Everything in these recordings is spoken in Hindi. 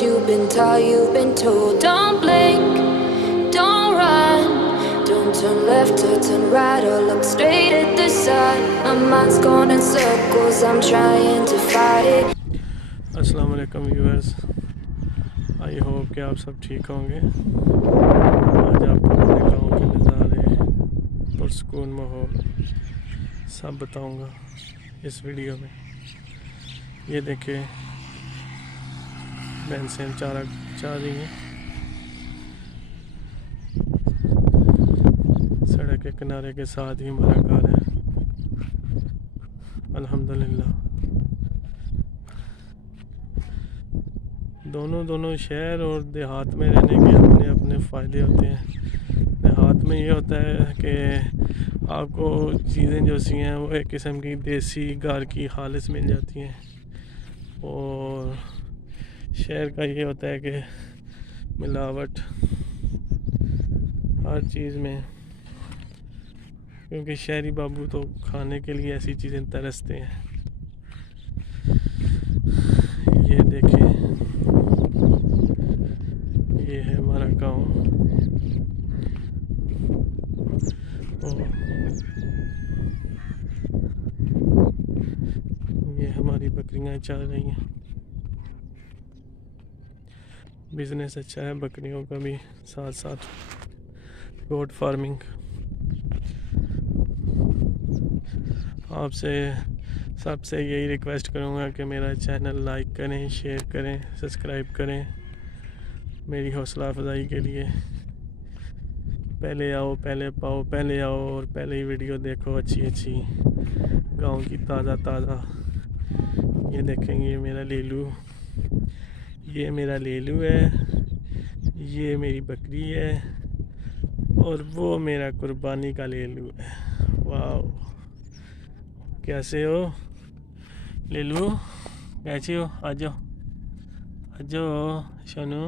things you've been taught, you've been told. Don't blink, don't run, don't turn left or turn right or look straight at the sun. My mind's going in circles, I'm trying to fight it. अस्सलाम वालेकुम व्यूअर्स, आई होप कि आप सब ठीक होंगे। आज आपको अपने गाँव के नज़ारे, पुरसकून माहौल सब बताऊंगा इस वीडियो में। ये देखिए भैंसें चारा चाह रही हैं। सड़क के किनारे के साथ ही हमारा घर है, अल्हम्दुलिल्लाह। दोनों शहर और देहात में रहने के अपने अपने फ़ायदे होते हैं। देहात में ये होता है कि आपको चीज़ें जो सी हैं वो एक किस्म की देसी घर की खालिस मिल जाती हैं, और शहर का ये होता है कि मिलावट हर चीज़ में, क्योंकि शहरी बाबू तो खाने के लिए ऐसी चीज़ें तरसते हैं। ये देखें, ये है हमारा गांव। ये हमारी बकरियां चल रही हैं। बिजनेस अच्छा है बकरियों का भी, साथ साथ गोट फार्मिंग। आपसे सबसे यही रिक्वेस्ट करूँगा कि मेरा चैनल लाइक करें, शेयर करें, सब्सक्राइब करें, मेरी हौसला अफजाई के लिए। पहले आओ, पहले पाओ, पहले आओ और पहले ही वीडियो देखो अच्छी गांव की ताज़ा। ये देखेंगे, ये मेरा लेलू, ये मेरा लेलू है, ये मेरी बकरी है, और वो मेरा कुर्बानी का लेलू है। वाह, कैसे हो लेलू, कैसे हो? आ जाओ शनू।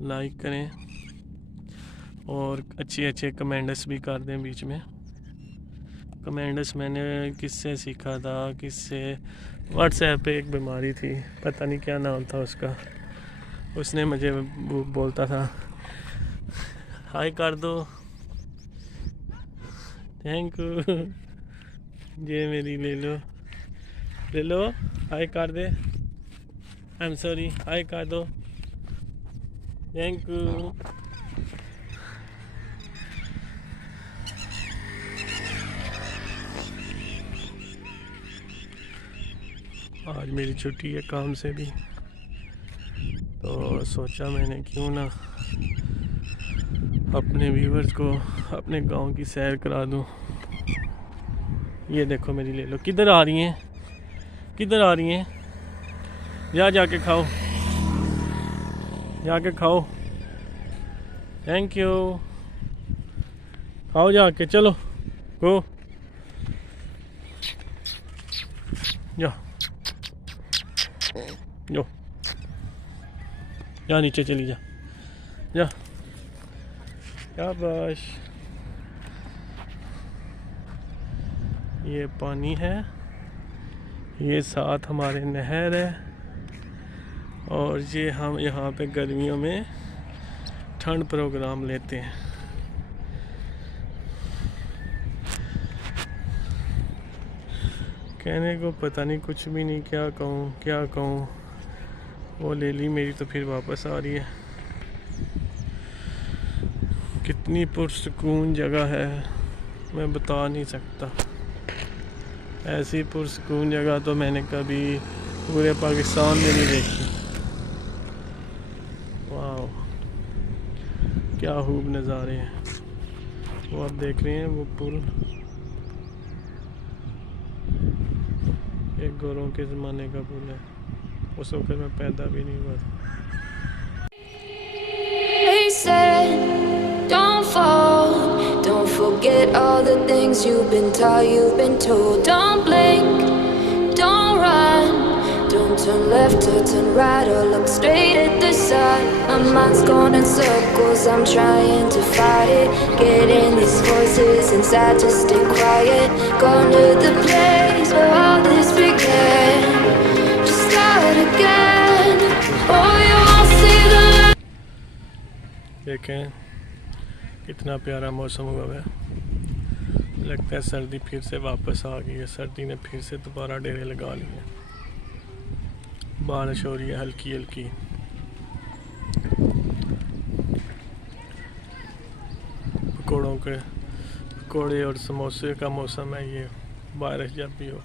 लाइक करें और अच्छे कमेंट्स भी कर दें बीच में। कमेंट्स मैंने किससे सीखा था, व्हाट्सएप पे एक बीमारी थी, पता नहीं क्या नाम था उसका, उसने मुझे बोलता था हाय कर दो, थैंक यू। ये मेरी ले लो हाय कर दे, आई एम सॉरी, हाय कर दो, थैंक यू। आज मेरी छुट्टी है काम से भी, तो सोचा मैंने क्यों ना अपने व्यूवर्स को अपने गांव की सैर करा दूं। ये देखो मेरी ले लो, किधर आ रही हैं? जाके खाओ, थैंक यू। खाओ जाके, चलो गो, जो जा नीचे चली जा। शाबाश। ये पानी है, ये साथ हमारे नहर है, और ये हम यहाँ पे गर्मियों में ठंड प्रोग्राम लेते हैं। कहने को पता नहीं, कुछ भी नहीं, क्या कहूँ। वो ले ली मेरी, तो फिर वापस आ रही है। कितनी पुरसकून जगह है, मैं बता नहीं सकता। ऐसी पुरसकून जगह तो मैंने कभी पूरे पाकिस्तान में नहीं देखी। वाह, क्या खूब नज़ारे हैं। वो आप देख रहे हैं, वो पुल एक गोरों के ज़माने का पुल है, उस वक्त मैं पैदा भी नहीं हुआ था। They said, don't fall, don't forget all the things you've been taught, you've been told. Don't blink, don't run, don't turn left or turn right or look straight at the sun. My mind's going in circles, I'm trying to fight it. Getting these voices inside to stay quiet. Gone to the place where all this began. Just start again. Oh, you won't see the light. देखें कितना प्यारा मौसम हुआ है। लगता है सर्दी फिर से वापस आ गई है। सर्दी ने फिर से दोबारा डेरे लगा लिए। बारिश हो रही है हल्की हल्की। पकोड़े और समोसे का मौसम है ये, बारिश जब भी हो।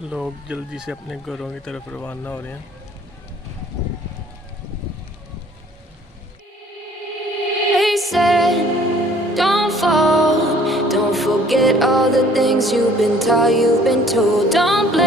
लोग जल्दी से अपने घरों की तरफ रवाना हो रहे हैं। They said, don't fall, don't forget all the things you've been taught, you've been told. Don't blame